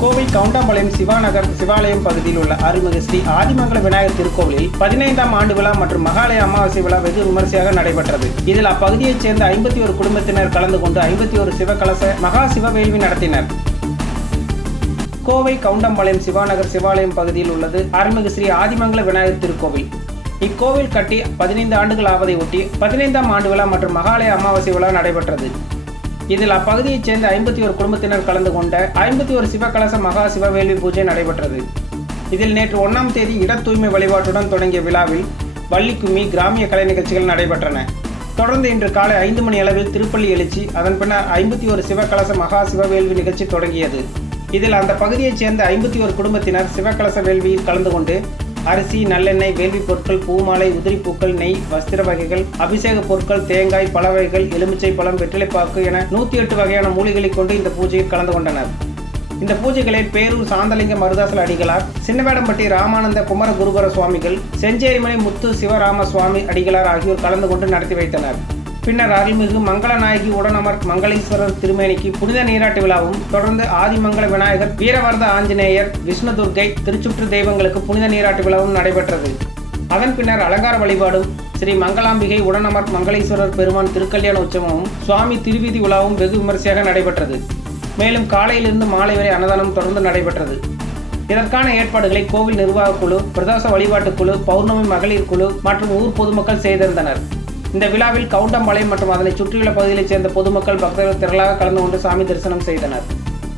கோவை கவுண்டம்பாளையம் சிவாநகர் சிவாலயம் பகுதியில் உள்ள அருள்மிகு ஸ்ரீ ஆதிமங்கல விநாயகர் திருக்கோவிலில் 15ஆம் ஆண்டு விழா மற்றும் மகாலய அமாவாசை விழா வெகு விமரிசையாக நடைபெற்றது. இதில் அப்பகுதியைச் சேர்ந்த 51 குடும்பத்தினர் கலந்து கொண்டு 51 சிவகலச மகா சிவவேள்வி நடத்தினர். கோவை கவுண்டம்பாளையம் சிவாநகர் சிவாலயம் பகுதியில் உள்ளது அருள்மிகு ஸ்ரீ ஆதிமங்கல விநாயகர் திருக்கோவில். இக்கோவில் கட்டி 15 ஆண்டுகள் ஆவதை ஒட்டி 15ஆம் ஆண்டு விழா மற்றும் மகாலய அமாவாசை விழா நடைபெற்றது. இதில் அப்பகுதியைச் சேர்ந்த 51 குடும்பத்தினர் கலந்து கொண்ட 51 சிவகலச மகா சிவவேள்வி பூஜை நடைபெற்றது. இதில் நேற்று 1ஆம் தேதி இட தூய்மை வழிபாட்டுடன் தொடங்கிய விழாவில் வள்ளிக்கும்மி கிராமிய கலை நிகழ்ச்சிகள் நடைபெற்றன. தொடர்ந்து இன்று காலை 5 மணி அளவில் திருப்பள்ளி எழுச்சி, அதன் பின்னர் 51 சிவகலச மகா சிவவேள்வி நிகழ்ச்சி தொடங்கியது. இதில் அந்த பகுதியைச் சேர்ந்த 51 குடும்பத்தினர் சிவகலச வேள்வியில் கலந்து கொண்டு அரிசி, நல்லெண்ணெய், வேள்வி பொருட்கள், பூமாலை, உதிரி பூக்கள், நெய், வஸ்திர வகைகள், அபிஷேக பொருட்கள், தேங்காய், பழ வகைகள், எலுமிச்சை பழம், வெற்றிலைப்பாக்கு என 108 வகையான மூலிகளை கொண்டு இந்த பூஜையில் கலந்து கொண்டனர். இந்த பூஜைகளில் பேரூர் சாந்தலிங்க மருதாசல அடிகளார், சின்னவேடம்பட்டி ராமானந்த குமர குருபர சுவாமிகள், செஞ்சேரிமலை முத்து சிவராம சுவாமி அடிகளார் ஆகியோர் கலந்து கொண்டு நடத்தி வைத்தனர். பின்னர் அருள்மிகு மங்களநாயகி உடனமர் மங்களேஸ்வரர் திருமேனிக்கு புனித நீராட்டு விழாவும், தொடர்ந்து ஆதிமங்கல விநாயகர், வீரவரத ஆஞ்சநேயர், விஷ்ணு துர்க்கை, திருச்சுற்று தெய்வங்களுக்கு புனித நீராட்டு விழாவும் நடைபெற்றது. அதன் பின்னர் அலங்கார வழிபாடும், ஸ்ரீ மங்களாம்பிகை உடனமர் மங்களேஸ்வரர் பெருமான் திருக்கல்யாண உற்சவமும், சுவாமி திருவீதி விழாவும் வெகு விமரிசையாக நடைபெற்றது. மேலும் காலையிலிருந்து மாலை வரை அன்னதானம் தொடர்ந்து நடைபெற்றது. இதற்கான ஏற்பாடுகளை கோவில் நிர்வாகக் குழு, பிரதோஷ வழிபாட்டுக் குழு, பௌர்ணமி மகளிர் குழு மற்றும் ஊர் பொதுமக்கள் செய்திருந்தனர். இந்த விழாவில் கவுண்டம்பாளையம் மற்றும் அதனை சுற்றியுள்ள பகுதிகளைச் சேர்ந்த பொதுமக்கள், பக்தர்கள் திரளாக கலந்து கொண்டு சாமி தரிசனம் செய்தனர்.